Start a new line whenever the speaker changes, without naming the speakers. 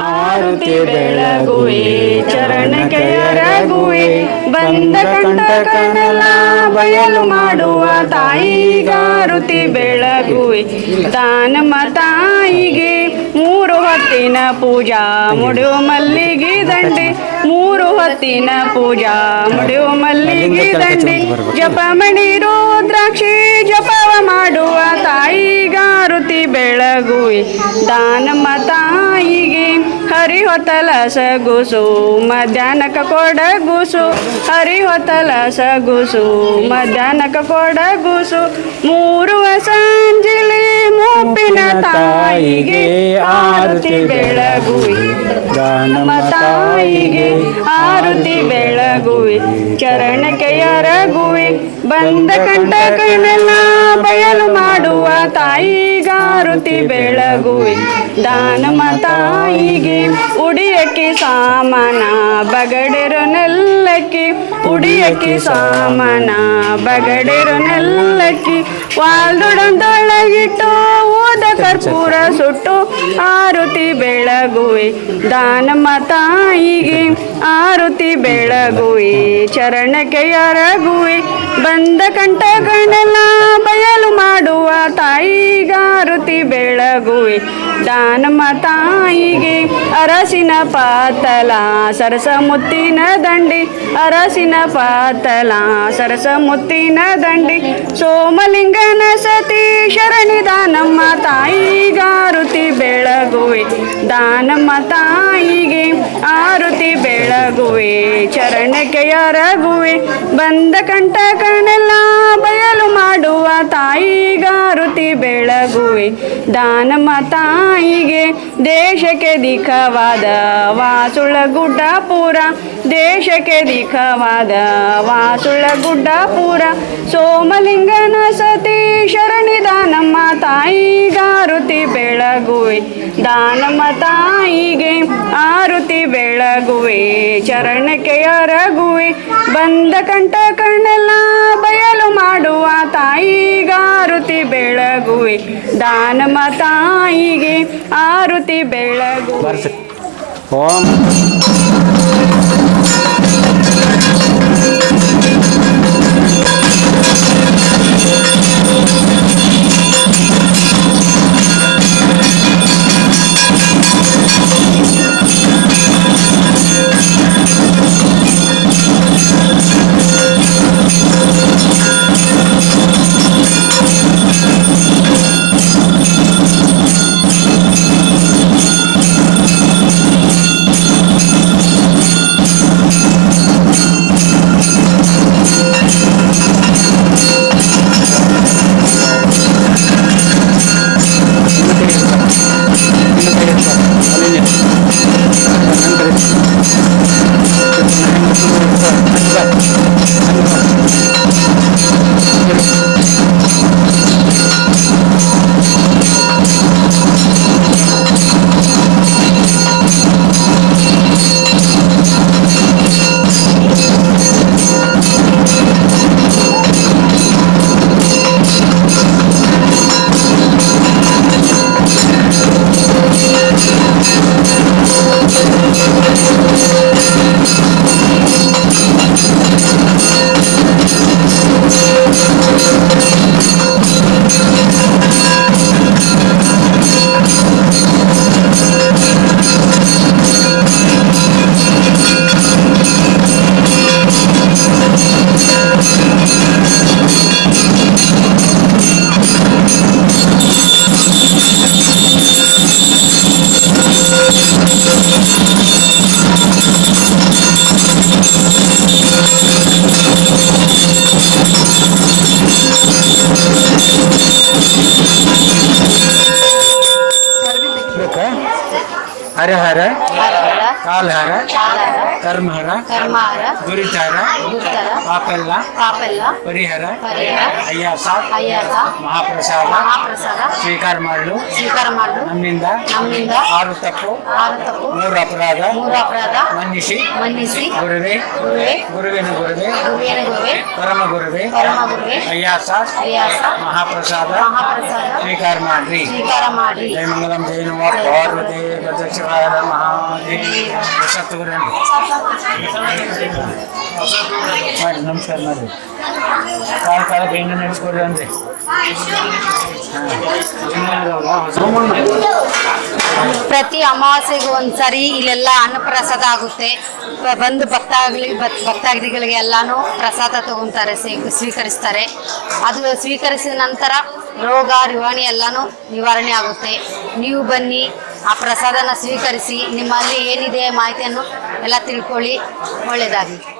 ಆರುತಿ ಬೆಳಗುವೆ ಚರಣ ಕೆಯರಗುವೆ ಬಂದ ಕಂಡ ಕನಲ ಬಯಲು ಮಾಡುವ ತಾಯಿಗಾರುತಿ ಬೆಳಗುವೆ. ದಾನ ತಾಯಿಗೆ ಮೂರು ಹೊತ್ತಿನ ಪೂಜಾ ಮುಡಿಯು ಮಲ್ಲಿಗೆ ದಂಡೆ ಮೂರು ಹೊತ್ತಿನ ಪೂಜಾ ಮುಡಿಯು ಮಲ್ಲಿಗೆ ದಂಡೆ ಜಪಮಣಿ ರುದ್ರಾಕ್ಷಿ ಜಪವ ಮಾಡುವ ತಾಯಿಗಾರುತಿ ಬೆಳಗುವೆ. ದಾನ ಮತಾ ಹರಿಹೊತ್ತಲ ಸಗುಸು ಮಧ್ಯಾಹ್ನಕ ಕೊಡಗುಸು ಹರಿಹೊತ್ತಲ ಸಗುಸು ಮಧ್ಯಾಹ್ನಕ ಕೊಡಗುಸು ಮೂರು ಸಂಜಿಲಿ ಮೂಪಿನ ತಾಯಿಗೆ ಆರತಿ ಬೆಳಗುವೆ. ನಮ್ಮ ತಾಯಿಗೆ ಆರತಿ ಬೆಳಗುವೆ. ಚರಣಕ್ಕೆ ಎರಗುವೆ. ಬಂದ ಕಂಟಕನೆಲ್ಲ ಬಯಲು ಮಾಡುವ ತಾಯಿಗಾರುತಿ ಬೆಳಗುವೆ ದಾನಮ ತಾಯಿಗೆ ಉಡಿಯಕ್ಕೆ ಸಾಮನ, ಬಗಡೆರು ನೆಲ್ಲಕ್ಕಿ ಉಡಿಯಕ್ಕೆ ಸಾಮನ, ಬಗಡೆರು ನೆಲ್ಲಕ್ಕಿ ವಾಲ್ದೊಡೊಂದೊಳಗಿಟ್ಟು ಊದ ಕರ್ಪೂರ ಸುಟ್ಟು ಆರುತಿ ಬೆಳಗುವೆ. ದಾನಮ ತಾಯಿಗೆ ಆರುತಿ ಬೆಳಗುವೆ, ಚರಣಕ್ಕೆ ಎರಗುವೆ ಬಂದ ಕಂಟಗಳೆಲ್ಲ ಬಯಲು ಮಾಡುವ ಬೆಳಗುವೆ ದಾನಮ್ಮ ತಾಯಿಗೆ ಅರಸಿನ ಪಾತಲ ಸರಸ ಮುತ್ತಿನ ದಂಡಿ. ಅರಸಿನ ಪಾತಲ ಸರಸ ಮುತ್ತಿನ ದಂಡಿ. ಸೋಮಲಿಂಗನ ಸತಿ ಶರಣಿ ದಾನಮ್ಮ ತಾಯಿಗಾರುತಿ ಬೆಳಗುವೆ. ದಾನಮ್ಮ ತಾಯಿಗೆ ಆರುತಿ ಬೆಳಗುವೆ. ಚರಣಕ್ಕೆ ಅರಗುವೆ. ಬಂದ ಕಂಟಕನೆಲ್ಲ ಬಯಲು ಮಾಡುವ ತಾಯಿಗಾರುತಿ ಬೆಳಗುವೆ. ದಾನಮ ತಾಯಿಗೆ ದೇಶಕ್ಕೆ ದಿಖವಾದ ವಾಸುಳ ಗುಡ್ಡಪುರ ದೇಶಕ್ಕೆ ದಿಖವಾದ ವಾಸುಳ ಗುಡ್ಡಪುರ ಸೋಮಲಿಂಗನ ಸತಿ ಶರಣಿ ದಾನಮ್ಮ ತಾಯಿಗಾರುತಿ ಬೆಳಗುವೆ. ದಾನಮ ತಾಯಿಗೆ ಆರುತಿ ಬೆಳಗುವೆ. ಚರಣಕ್ಕೆ ಅರಗುವೆ. ಬಂದ ಕಂಠ ಬಯಲು ಮಾಡುವ ತಾಯಿಗಾರುತಿ ಬೆಳಗುವೆ. ದಾನಮ್ಮ ತಾಯಿಗೆ ಆರುತಿ ಬೆಳಗುವೆ.
ಓಂ. Thank you.
హరహర
కాల్హర
కర్మహర
గురితర
పాపెల్ల
పరిహర
అయ్యాస మహాప్రసాద
ಪಾಪೆಲ್ಲ
ಪಾಪೆಲ್ಲ
ಪರಿಹರ
ಪರಿಹರ
ಅಯ್ಯಾಸ
ಅಯ್ಯಾಸ
ಮಹಾಪ್ರಸಾದ
ಮಹಾಪ್ರಸಾದ
ಸ್ವೀಕಾರ ಮಾಡಲು
ಸ್ವೀಕಾರ ಮಾಡಲು
ನಮ್ಮಿಂದ
ನಮ್ಮಿಂದ
ಆರು ತಪ್ಪು
ಆರು ತಪ್ಪು
ಮೂರು ಅಪರಾಧ
ಮೂರು ಅಪರಾಧ
ಮನ್ನಿಸಿ
ಮನ್ನಿಸಿ
ಗುರುವೇ
ಗುರುವೇ
ಗುರುವಿನ ಗುರುವೇ
ಗುರುವಿನ ಗುರುವೇ
ಪರಮ ಗುರುವೇ
ಪರಮ ಗುರುವೇ
ಅಯ್ಯಾಸ
ಅಯ್ಯಾಸ
ಮಹಾಪ್ರಸಾದ
ಮಹಾಪ್ರಸಾದ
ಸ್ವೀಕಾರ ಮಾಡ್ರಿ
ಸ್ವೀಕಾರ ಮಾಡಿ
ಜಯ ಮಂಗಲಂ ಜಯ ನಮ ಪಾರ್ವತಿ ಪ್ರದಕ್ಷಿಣಾಯ ಮಹಾದೇವ ಹೊಸ ತಗೋರಿ ಮಾಡಿ ನಮಸ್ಕಾರ ಮಾಡಿ ಕಾಲ ಕಾಲ ಬೆಂಗ ನಡ್ಕೊಡ್ರಿ ಅಂದ್ರೆ
ಪ್ರತಿ ಅಮಾವಾಸ್ಯೆಗೂ ಒಂದ್ಸರಿ ಇಲ್ಲೆಲ್ಲ ಅನ್ನಪ್ರಸಾದ ಆಗುತ್ತೆ. ಬಂದು ಭಕ್ತಾಗ್ಲಿ ಭಕ್ತಾದಿಗಳಿಗೆ ಎಲ್ಲಾನು ಪ್ರಸಾದ ತಗೊಂತಾರೆ ಸ್ವೀ- ಸ್ವೀಕರಿಸ್ತಾರೆ. ಅದು ಸ್ವೀಕರಿಸಿದ ನಂತರ ರೋಗ, ರಿವಾಣಿ ಎಲ್ಲಾನು ನಿವಾರಣೆ ಆಗುತ್ತೆ. ನೀವು ಬನ್ನಿ, ಆ ಪ್ರಸಾದನ ಸ್ವೀಕರಿಸಿ, ನಿಮ್ಮಲ್ಲಿ ಏನಿದೆ ಮಾಹಿತಿಯನ್ನು ಎಲ್ಲ ತಿಳ್ಕೊಳ್ಳಿ. ಒಳ್ಳೆಯದಾಗಲಿ